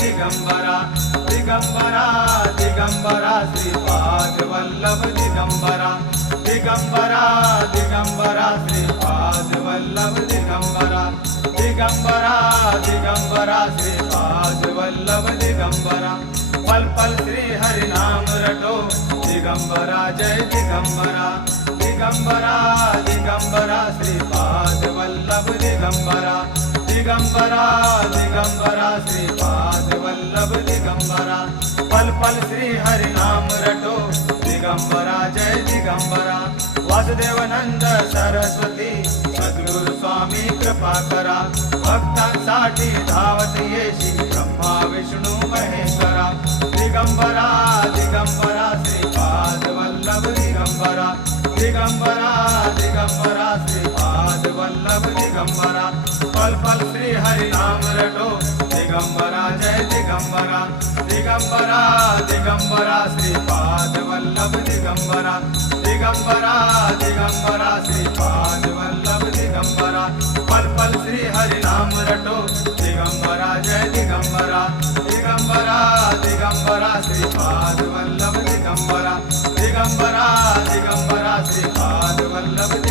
दिगंबरा दिगंबरा दिगंबरा श्रीपाद वल्लभ दिगंबरा दिगंबरा दिगंबरा श्रीपाद वल्लभ दिगंबरा दिगंबरा दिगंबरा श्रीपाद वल्लभ दिगंबरा पल पल श्री हरि नाम रटो दिगंबरा जय दिगंबरा दिगंबरा दिगंबरा श्रीपाद वल्लभ दिगंबरा दिगंबरा दिगंबरा श्रीपाद वल्लभ दिगंबरा पल पल श्री हरि नाम रटो दिगंबरा जय दिगंबरा वासुदेवानंद सरस्वती सद्गुरु स्वामी कृपा करा भक्तांसाठी धावत येशी ब्रह्मा विष्णू महेश्वरा दिगंबरा दिगंबरा श्रीपाद वल्लभ दिगंबरा दिगंबरा दिगंबरा श्रीपाद वल्लभ दिगंबरा पल पल श्री हरि नाम रटो दिगंबरा जय दिगंबरा दिगंबरा दिगंबरा श्रीपाद वल्लभ दिगंबरा दिगंबरा दिगंबरा श्रीपाद वल्लभ दिगंबरा पल पल श्री हरि नाम रटो दिगंबरा जय दिगंबरा दिगंबरा दिगंबरा श्रीपाद वल्लभ दिगंबरा दिगंबरा दिगंबरा श्रीपाद वल्लभ